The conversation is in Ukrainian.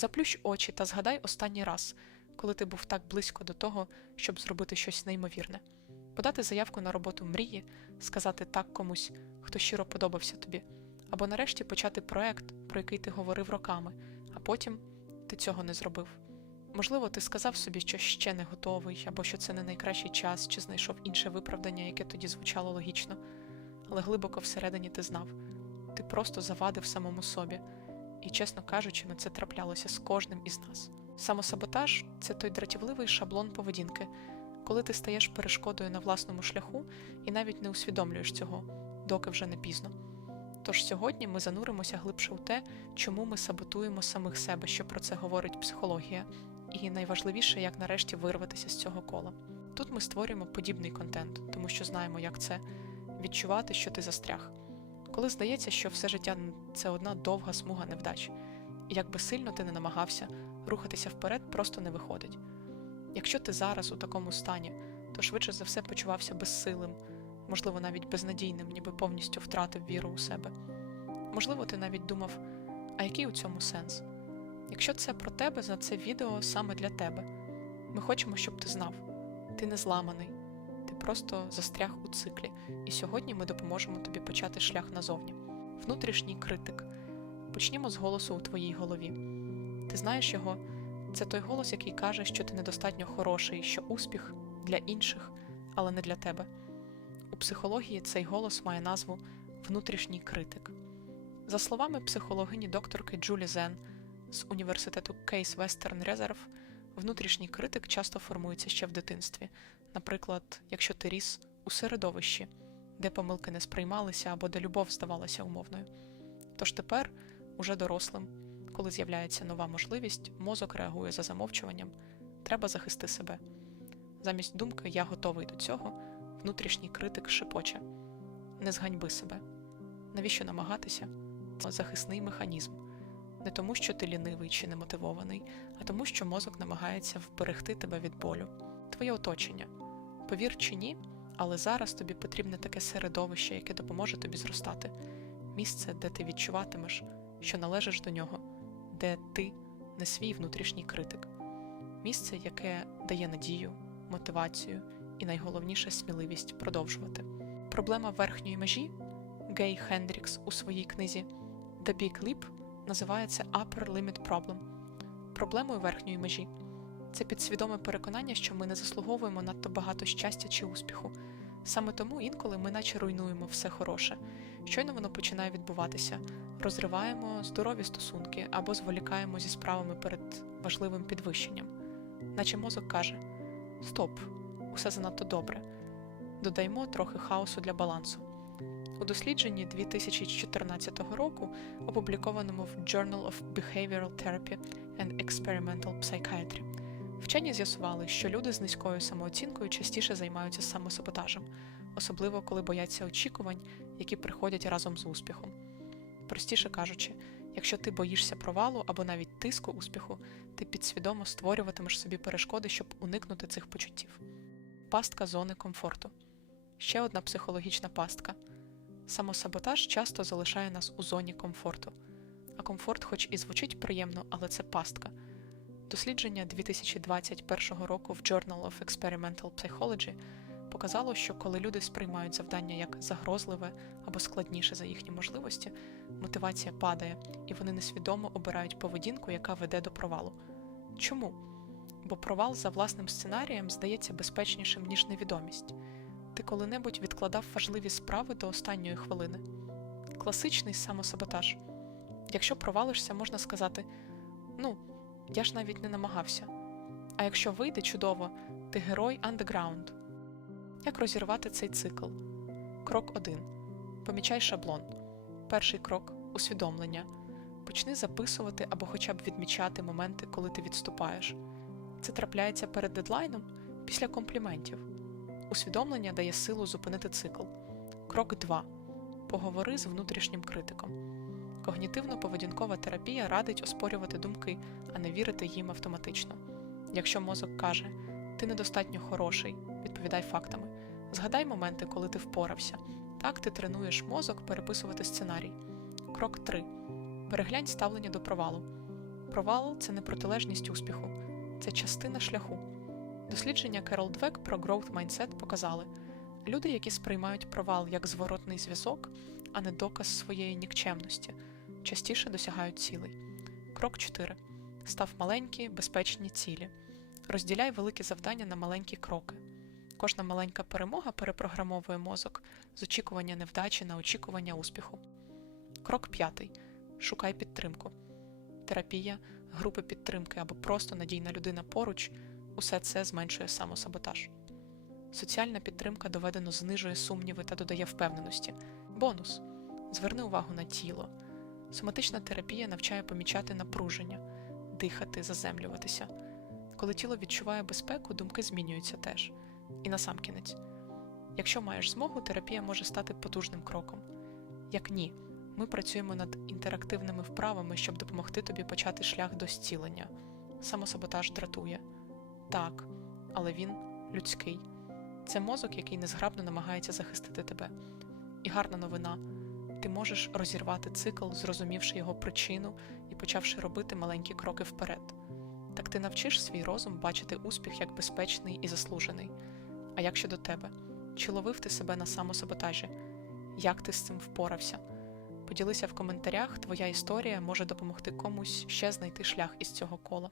Заплющ очі та згадай останній раз, коли ти був так близько до того, щоб зробити щось неймовірне. Подати заявку на роботу мрії, сказати так комусь, хто щиро подобався тобі, або нарешті почати проект, про який ти говорив роками, а потім ти цього не зробив. Можливо, ти сказав собі, що ще не готовий, або що це не найкращий час, чи знайшов інше виправдання, яке тоді звучало логічно, але глибоко всередині ти знав, ти просто завадив самому собі, і, чесно кажучи, на це траплялося з кожним із нас. Самосаботаж це той дратівливий шаблон поведінки, коли ти стаєш перешкодою на власному шляху і навіть не усвідомлюєш цього, доки вже не пізно. Тож сьогодні ми зануримося глибше у те, чому ми саботуємо самих себе, що про це говорить психологія, і найважливіше, як нарешті вирватися з цього кола. Тут ми створюємо подібний контент, тому що знаємо, як це відчувати, що ти застряг. Коли здається, що все життя це одна довга смуга невдач, і як би сильно ти не намагався, рухатися вперед просто не виходить. Якщо ти зараз у такому стані, то швидше за все почувався безсилим, можливо, навіть безнадійним, ніби повністю втратив віру у себе. Можливо, ти навіть думав, а який у цьому сенс? Якщо це про тебе, за це відео саме для тебе. Ми хочемо, щоб ти знав, ти не зламаний, просто застряг у циклі, і сьогодні ми допоможемо тобі почати шлях назовні. Внутрішній критик. Почнімо з голосу у твоїй голові. Ти знаєш його? Це той голос, який каже, що ти недостатньо хороший, що успіх для інших, але не для тебе. У психології цей голос має назву внутрішній критик. За словами психологині докторки Джулі Зен з університету Кейс Вестерн Резерв, внутрішній критик часто формується ще в дитинстві, наприклад, якщо ти ріс у середовищі, де помилки не сприймалися або де любов здавалася умовною. Тож тепер, уже дорослим, коли з'являється нова можливість, мозок реагує за замовчуванням, треба захисти себе. Замість думки я готовий до цього, внутрішній критик шепоче не зганьби себе. Навіщо намагатися? Захисний механізм. Не тому, що ти лінивий чи немотивований, а тому, що мозок намагається вберегти тебе від болю. Твоє оточення. Повір чи ні, але зараз тобі потрібне таке середовище, яке допоможе тобі зростати. Місце, де ти відчуватимеш, що належиш до нього, де ти не свій внутрішній критик. Місце, яке дає надію, мотивацію і найголовніше сміливість продовжувати. Проблема верхньої межі Гей Хендрікс у своїй книзі The Big Leap називає це Upper Limit Problem проблемою верхньої межі. Це підсвідоме переконання, що ми не заслуговуємо надто багато щастя чи успіху. Саме тому інколи ми наче руйнуємо все хороше. Щойно воно починає відбуватися, розриваємо здорові стосунки або зволікаємо зі справами перед важливим підвищенням. Наче мозок каже: Стоп, усе занадто добре. Додаємо трохи хаосу для балансу. У дослідженні 2014 року, опублікованому в Journal of Behavioral Therapy and Experimental Psychiatry, вчені з'ясували, що люди з низькою самооцінкою частіше займаються самосаботажем, особливо коли бояться очікувань, які приходять разом з успіхом. Простіше кажучи, якщо ти боїшся провалу або навіть тиску успіху, ти підсвідомо створюватимеш собі перешкоди, щоб уникнути цих почуттів. Пастка зони комфорту. Ще одна психологічна пастка. Самосаботаж часто залишає нас у зоні комфорту, а комфорт, хоч і звучить приємно, але це пастка. Дослідження 2021 року в Journal of Experimental Psychology показало, що коли люди сприймають завдання як загрозливе або складніше за їхні можливості, мотивація падає, і вони несвідомо обирають поведінку, яка веде до провалу. Чому? Бо провал за власним сценарієм здається безпечнішим, ніж невідомість. Ти коли-небудь відкладав важливі справи до останньої хвилини. Класичний самосаботаж. Якщо провалишся, можна сказати: ну, я ж навіть не намагався. А якщо вийде чудово, ти герой андеграунд. Як розірвати цей цикл? Крок 1. Помічай шаблон. Перший крок усвідомлення. Почни записувати або хоча б відмічати моменти, коли ти відступаєш. Це трапляється перед дедлайном після компліментів. Усвідомлення дає силу зупинити цикл. Крок 2. Поговори з внутрішнім критиком. Когнітивно-поведінкова терапія радить оспорювати думки, а не вірити їм автоматично. Якщо мозок каже, ти недостатньо хороший, відповідай фактами. Згадай моменти, коли ти впорався. Так ти тренуєш мозок переписувати сценарій. Крок 3. Переглянь ставлення до провалу. Провал це не протилежність успіху, це частина шляху. Дослідження Керол Двек про Growth Mindset показали, люди, які сприймають провал як зворотний зв'язок, а не доказ своєї нікчемності, частіше досягають цілей. Крок 4. Став маленькі, безпечні цілі. Розділяй великі завдання на маленькі кроки. Кожна маленька перемога перепрограмовує мозок з очікування невдачі на очікування успіху. Крок 5. Шукай підтримку. Терапія, групи підтримки або просто надійна людина поруч усе це зменшує самосаботаж. Соціальна підтримка доведено знижує сумніви та додає впевненості. Бонус. Зверни увагу на тіло. Соматична терапія навчає помічати напруження, дихати, заземлюватися. Коли тіло відчуває безпеку, думки змінюються теж. І насамкінець. Якщо маєш змогу, терапія може стати потужним кроком. Як ні, ми працюємо над інтерактивними вправами, щоб допомогти тобі почати шлях до зцілення. Самосаботаж дратує. Так, але він людський. Це мозок, який незграбно намагається захистити тебе. І гарна новина ти можеш розірвати цикл, зрозумівши його причину і почавши робити маленькі кроки вперед. Так ти навчиш свій розум бачити успіх як безпечний і заслужений. А як щодо тебе? Чи ловив ти себе на самосаботажі? Як ти з цим впорався? Поділися в коментарях, твоя історія може допомогти комусь ще знайти шлях із цього кола.